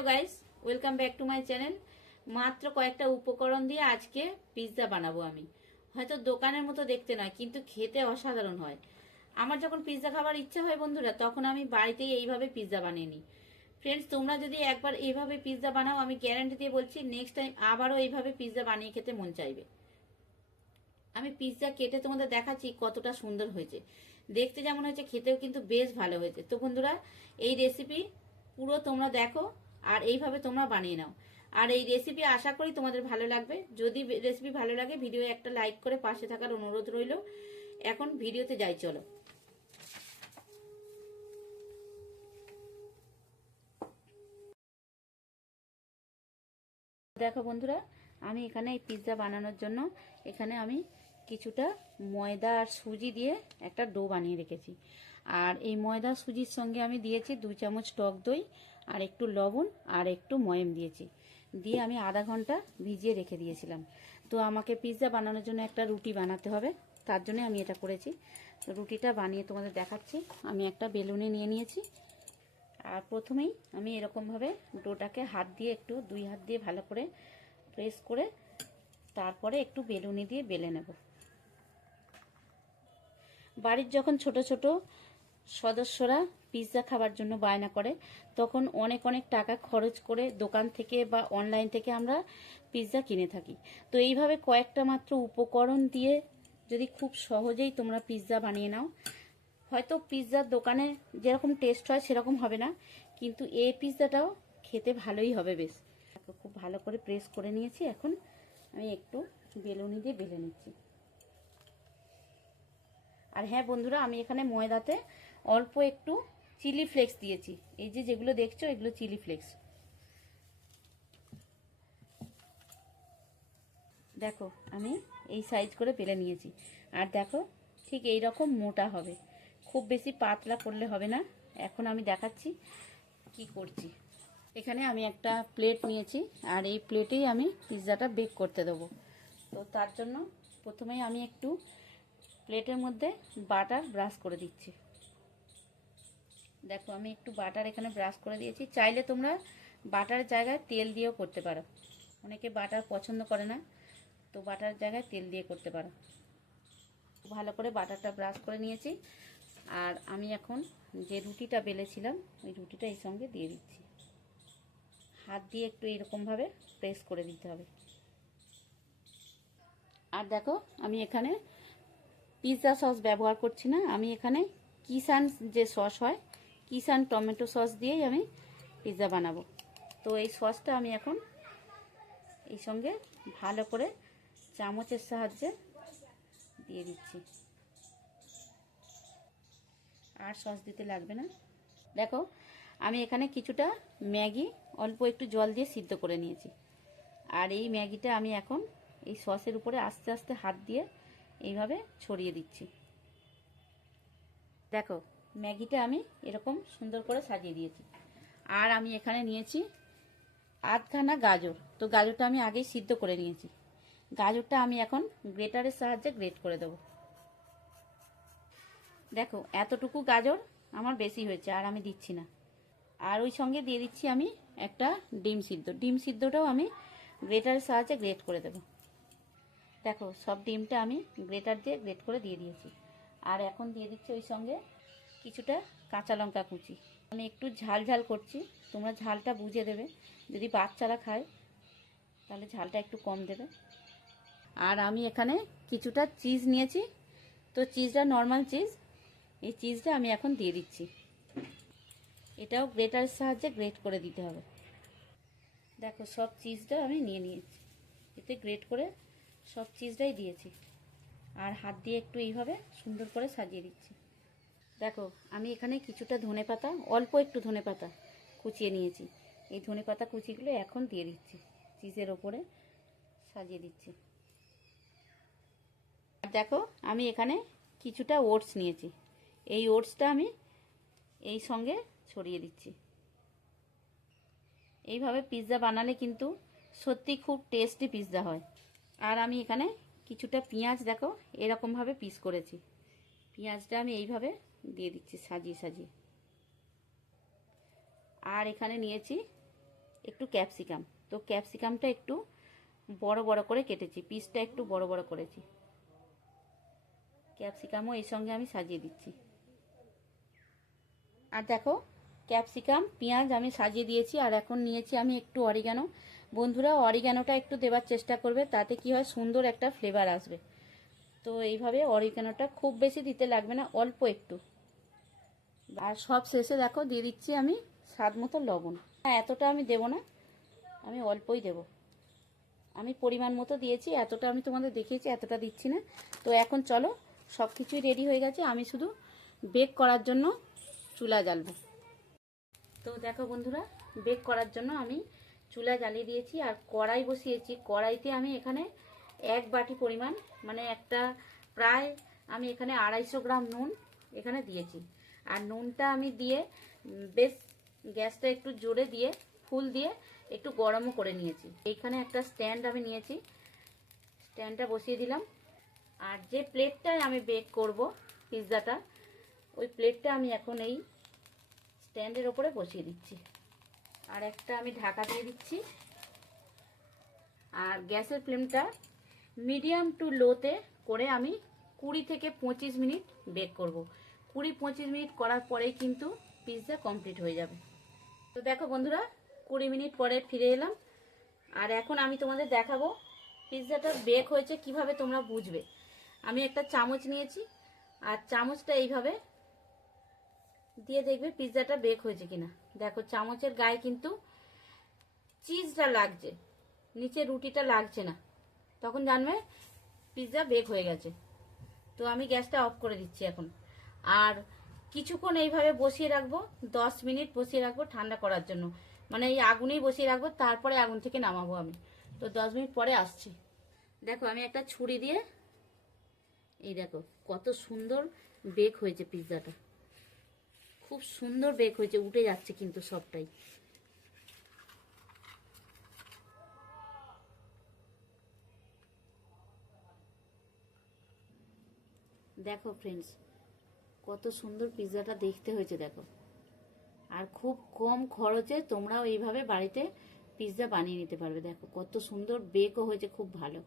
Hello guys, welcome back to my channel. মাত্র কয়েকটা উপকরণ দিয়ে আজকে পিৎজা বানাবো আমি। হয়তো দোকানের মতো দেখতে নয়, কিন্তু খেতে অসাধারণ হয়। আমার যখন পিৎজা খাবার ইচ্ছা হয় বন্ধুরা, তখন আমি বাড়িতেই এইভাবে পিৎজা বানিয়ে নিই। ফ্রেন্ডস, তোমরা যদি একবার এইভাবে পিৎজা বানাও, আমি গ্যারান্টি দিয়ে বলছি নেক্সট টাইম আবারও এইভাবে পিৎজা বানিয়ে খেতে মন চাইবে। আমি পিৎজা কেটে তোমাদের দেখাচ্ছি কতটা সুন্দর হয়েছে। দেখতে যেমন হয়েছে, খেতেও কিন্তু বেশ ভালো হয়েছে। তো বন্ধুরা, এই রেসিপি পুরো তোমরা দেখো আর এইভাবে তোমরা বানিয়ে নাও। আর এই রেসিপি আশা করি তোমাদের ভালো লাগবে। যদি রেসিপি ভালো লাগে, ভিডিও একটা লাইক করে পাশে থাকার অনুরোধ রইল। এখন ভিডিওতে যাই, চলো। দেখো বন্ধুরা, আমি এখানে এই পিৎজা বানানোর জন্য এখানে আমি কিছুটা ময়দা আর সুজি দিয়ে একটা ডো বানিয়ে রেখেছি। আর এই ময়দা সুজির সঙ্গে আমি দিয়েছি 2 চামচ টক দই আর একটু লবণ আর একটু ময়ম দিয়েছি। দিয়ে আমি আধা ঘন্টা ভিজিয়ে রেখে দিয়েছিলাম। তো আমাকে পিৎজা বানানোর জন্য একটা রুটি বানাতে হবে, তার জন্য আমি এটা করেছি। তো রুটিটা বানিয়ে তোমাদের দেখাচ্ছি। আমি একটা বেলুনে নিয়ে নিয়েছি। আর প্রথমেই আমি এরকমভাবে ডোটাকে হাত দিয়ে একটু 2 হাত দিয়ে ভালো করে প্রেস করে তারপরে একটু বেলুনি দিয়ে বেলে নেব। বাড়ির যখন ছোট ছোট সদস্যরা পিৎজা খাবার জন্য বায়না করে, তখন অনেক অনেক টাকা খরচ করে দোকান থেকে বা অনলাইন থেকে আমরা পিৎজা কিনে থাকি। তো এইভাবে কয়েকটা মাত্র উপকরণ দিয়ে যদি খুব সহজেই তোমরা পিৎজা বানিয়ে নাও, হয়তো পিৎজার দোকানে যেরকম টেস্ট হয় সেরকম হবে না, কিন্তু এই পিৎজাটাও খেতে ভালোই হবে বেশ। খুব ভালো করে প্রেস করে নিয়েছি। এখন আমি একটু বেলুনি দিয়ে বেলে নিচ্ছি। আর হ্যাঁ বন্ধুরা, আমি এখানে ময়দাতে অল্প একটু চিলি ফ্লেক্স দিয়েছি। এই যে যেগুলো দেখছো, এগুলো চিলি ফ্লেক্স। দেখো, আমি এই সাইজ করে বেলে নিয়েছি। আর দেখো, ঠিক এই রকম মোটা হবে, খুব বেশি পাতলা করলে হবে না। এখন আমি দেখাচ্ছি কি করছি। এখানে আমি একটা প্লেট নিয়েছি, আর এই প্লেটেই আমি পিৎজাটা বেক করতে দেবো। তো তার জন্য প্রথমেই আমি একটু প্লেটের মধ্যে বাটার ব্রাশ করে দিচ্ছি। দেখো, আমি একটু বাটার এখানে ব্রাশ করে দিয়েছি। চাইলে তোমরা বাটার জায়গায় তেল দিয়েও করতে পারো। অনেকে বাটার পছন্দ করে না, তো বাটার জায়গায় তেল দিয়ে করতে পারো। ভালো করে বাটারটা ব্রাশ করে নিয়েছি। আর আমি এখন যে রুটিটা বেলেছিলাম, ওই রুটিটা এই সঙ্গে দিয়ে দিচ্ছি। হাত দিয়ে একটু এরকমভাবে প্রেস করে দিতে হবে। আর দেখো, আমি এখানে পিৎজা সস ব্যবহার করছি না। আমি এখানে কিষান যে সস হয়, কিষান টমেটো সস দিয়েই আমি পিৎজা বানাবো। তো এই সসটা আমি এখন এই সঙ্গে ভালো করে চামচের সাহায্যে দিয়ে দিচ্ছি। আর সস দিতে লাগবে না। দেখো, আমি এখানে কিছুটা ম্যাগি অল্প একটু জল দিয়ে সিদ্ধ করে নিয়েছি। আর এই ম্যাগিটা আমি এখন এই সসের উপরে আস্তে আস্তে হাত দিয়ে এইভাবে ছড়িয়ে দিচ্ছি। দেখো, ম্যাগিটা আমি এরকম সুন্দর করে সাজিয়ে দিয়েছি। আর আমি এখানে নিয়েছি আধখানা গাজর। তো গাজরটা আমি আগেই সিদ্ধ করে নিয়েছি। গাজরটা আমি এখন গ্রেটারের সাহায্যে গ্রেট করে দেবো। দেখো, এতটুকু গাজর আমার বেশি হয়েছে, আর আমি দিচ্ছি না। আর ওই সঙ্গে দিয়ে দিচ্ছি আমি একটা ডিম সিদ্ধ। ডিম সিদ্ধটাও আমি গ্রেটারের সাহায্যে গ্রেট করে দেবো। দেখো, সব ডিমটা আমি গ্রেটার দিয়ে গ্রেট করে দিয়ে দিয়েছি। আর এখন দিয়ে দিচ্ছি ওই সঙ্গে কিছুটা কাঁচা লঙ্কা কুচি। আমি একটু ঝাল ঝাল করছি, তোমরা ঝালটা বুঝে দেবে। যদি বাচ্চারা খায় তাহলে ঝালটা একটু কম দেবে। আর আমি এখানে কিছুটা চিজ নিয়েছি। তো চিজটা নর্মাল চিজ, এই চিজটা আমি এখন দিয়ে দিচ্ছি। এটাও গ্রেটারের সাহায্যে গ্রেট করে দিতে হবে। দেখো, সব চিজটা আমি নিয়ে নিয়েছি। এতে গ্রেট করে সব চিজটাই দিয়েছি। আর হাত দিয়ে একটু এইভাবে সুন্দর করে সাজিয়ে দিচ্ছি। দেখো, আমি এখানে কিছুটা ধনেপাতা, অল্প একটু ধনেপাতা কুচিয়ে নিয়েছি। এই ধনেপাতা কুচিগুলো এখন দিয়ে দিচ্ছি, চিজের ওপরে সাজিয়ে দিচ্ছি। আর দেখো, আমি এখানে কিছুটা ওটস নিয়েছি। এই ওটসটা আমি এই সঙ্গে ছড়িয়ে দিচ্ছি। এইভাবে পিৎজা বানালে কিন্তু সত্যি খুব টেস্টি পিৎজা হয়। আর আমি এখানে কিছুটা পেঁয়াজ, দেখো এরকমভাবে পিস করেছি। পেঁয়াজটা আমি এইভাবে দিয়ে দিচ্ছি সাজিয়ে সাজিয়ে। আর এখানে নিয়েছি একটু ক্যাপসিকাম। তো ক্যাপসিকামটা একটু বড় বড় করে কেটেছি, পিসটা একটু বড় বড় করেছি। ক্যাপসিকামও এই সঙ্গে আমি সাজিয়ে দিচ্ছি। আর দেখো ক্যাপসিকাম পেঁয়াজ আমি সাজিয়ে দিয়েছি। আর এখন নিয়েছি আমি একটু অরিগানো। বন্ধুরা অরিগানোটা একটু দেওয়ার চেষ্টা করবে, তাতে কি হয় সুন্দর একটা ফ্লেভার আসবে। তো এইভাবে অরিগানোটা খুব বেশি দিতে লাগবে না, অল্প একটু। আর সব শেষে দেখো দিয়ে দিচ্ছি আমি স্বাদ মতো লবণ। হ্যাঁ, এতটা আমি দেব না, আমি অল্পই দেব। আমি পরিমাণ মতো দিয়েছি, এতটা আমি তোমাদের দেখিয়েছি, এতটা দিচ্ছি না। তো এখন চলো, সব কিছুই রেডি হয়ে গেছে, আমি শুধু বেক করার জন্য চুলা জ্বালবো। তো দেখো বন্ধুরা, বেক করার জন্য আমি চুলা জ্বালিয়ে দিয়েছি আর কড়াই বসিয়েছি। কড়াইতে আমি এখানে 1 বাটি পরিমাণ, মানে একটা প্রায় আমি এখানে 250 গ্রাম নুন এখানে দিয়েছি। আর নুনটা আমি দিয়ে বেশ গ্যাসটা একটু জোরে দিয়ে ফুল দিয়ে একটু গরমও করে নিয়েছি। এইখানে একটা স্ট্যান্ড আমি নিয়েছি, স্ট্যান্ডটা বসিয়ে দিলাম। আর যে প্লেটটায় আমি বেক করব পিৎজাটা, ওই প্লেটটা আমি এখন এই স্ট্যান্ডের ওপরে বসিয়ে দিচ্ছি। আর একটা আমি ঢাকা দিয়ে দিচ্ছি। আর গ্যাসের ফ্লেমটা মিডিয়াম টু লোতে করে আমি 20 থেকে 25 মিনিট বেক করব। 20-25 মিনিট করার পরেই কিন্তু পিৎজা কমপ্লিট হয়ে যাবে। তো দেখো বন্ধুরা, 20 মিনিট পরে ফিরে এলাম। আর এখন আমি তোমাদের দেখাবো পিৎজাটা বেক হয়েছে কিভাবে তোমরা বুঝবে। আমি একটা চামচ নিয়েছি, আর চামচটা এইভাবে দিয়ে দেখবে পিৎজাটা বেক হয়েছে কিনা। দেখো চামচের গায়ে কিন্তু চিজটা লাগছে, নিচে রুটিটা লাগছে না, তখন জানবে পিৎজা বেক হয়ে গেছে। তো আমি গ্যাসটা অফ করে দিচ্ছি এখন। আর কিছুক্ষণ এইভাবে বসিয়ে রাখবো, 10 মিনিট বসিয়ে রাখবো ঠান্ডা করার জন্য। মানে এই আগুনেই বসিয়ে রাখবো, তারপরে আগুন থেকে নামাবো আমি। তো 10 মিনিট পরে আসছি। দেখো আমি একটা ছুরি দিয়ে, এই দেখো কত সুন্দর বেক হয়েছে পিৎজাটা, খুব সুন্দর বেক হয়েছে, উঠে যাচ্ছে কিন্তু সবটাই। দেখো ফ্রেন্ডস, কত সুন্দর পিৎজাটা দেখতে হয়েছে দেখো। আর খুব কম খরচে তোমরাও এইভাবে বাড়িতে পিৎজা বানিয়ে নিতে পারবে। দেখো কত সুন্দর বেকও হয়েছে, খুব ভালো।